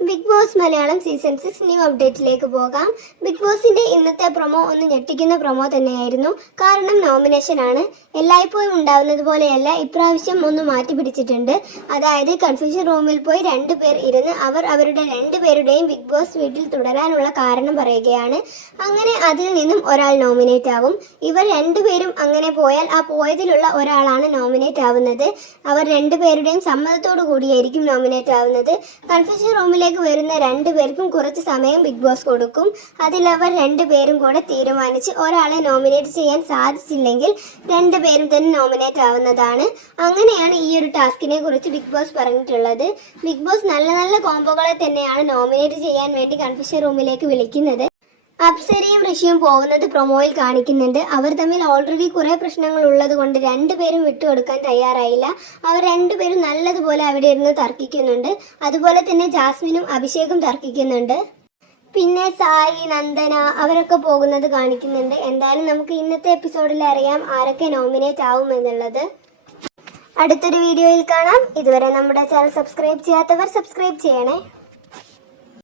Big Boss Malayalam season 6 new അപ്ഡേറ്റിലേക്ക് പോകാം. Bigg ബോസിന്റെ ഇന്നത്തെ പ്രൊമോ ഒന്ന് ഞെട്ടിക്കുന്ന പ്രൊമോ തന്നെയായിരുന്നു. കാരണം നോമിനേഷൻ ആണ്. എല്ലായ്പ്പോഴും ഉണ്ടാവുന്നത് പോലെയല്ല, ഇപ്രാവശ്യം ഒന്ന് മാറ്റി പിടിച്ചിട്ടുണ്ട്. അതായത് കൺഫ്യൂഷൻ റൂമിൽ പോയി 2 പേർ ഇരുന്ന് അവർ അവരുടെ 2 പേരുടെയും ബിഗ് ബോസ് വീട്ടിൽ തുടരാനുള്ള കാരണം പറയുകയാണ്. അങ്ങനെ അതിൽ നിന്നും ഒരാൾ നോമിനേറ്റ് ആവും. ഇവർ 2 പേരും അങ്ങനെ പോയാൽ ആ പോയതിലുള്ള ഒരാളാണ് നോമിനേറ്റ് ആവുന്നത്. അവർ 2 പേരുടെയും സമ്മതത്തോടു കൂടിയായിരിക്കും നോമിനേറ്റ് ആവുന്നത്. കൺഫ്യൂഷൻ റൂമിലേക്ക് വരുന്ന 2 പേർക്കും കുറച്ച് സമയം ബിഗ് ബോസ് കൊടുക്കും. അതിൽ അവർ 2 പേരും കൂടെ തീരുമാനിച്ച് ഒരാളെ നോമിനേറ്റ് ചെയ്യാൻ സാധിച്ചില്ലെങ്കിൽ 2 പേരും തന്നെ നോമിനേറ്റ് ആവുന്നതാണ്. അങ്ങനെയാണ് ഈ ഒരു ടാസ്കിനെ കുറിച്ച് ബിഗ് ബോസ് പറഞ്ഞിട്ടുള്ളത്. ബിഗ് ബോസ് നല്ല നല്ല കോംബോകളെ തന്നെയാണ് നോമിനേറ്റ് ചെയ്യാൻ വേണ്ടി കൺഫ്യൂഷൻ റൂമിലേക്ക് വിളിക്കുന്നത്. അപ്സരയും ഋഷിയും പോകുന്നത് പ്രൊമോയിൽ കാണിക്കുന്നുണ്ട്. അവർ തമ്മിൽ ഓൾറെഡി കുറേ പ്രശ്നങ്ങൾ ഉള്ളത് കൊണ്ട് 2 പേരും വിട്ടുകൊടുക്കാൻ തയ്യാറായില്ല. അവർ 2 പേരും നല്ലതുപോലെ അവിടെ ഇരുന്ന് തർക്കിക്കുന്നുണ്ട്. അതുപോലെ തന്നെ ജാസ്മിനും അഭിഷേകും തർക്കിക്കുന്നുണ്ട്. പിന്നെ സായി, നന്ദന അവരൊക്കെ പോകുന്നത് കാണിക്കുന്നുണ്ട്. എന്തായാലും നമുക്ക് ഇന്നത്തെ എപ്പിസോഡിൽ അറിയാം ആരൊക്കെ നോമിനേറ്റ് ആവും എന്നുള്ളത്. അടുത്തൊരു വീഡിയോയിൽ കാണാം. ഇതുവരെ നമ്മുടെ ചാനൽ സബ്സ്ക്രൈബ് ചെയ്യാത്തവർ സബ്സ്ക്രൈബ് ചെയ്യണേ.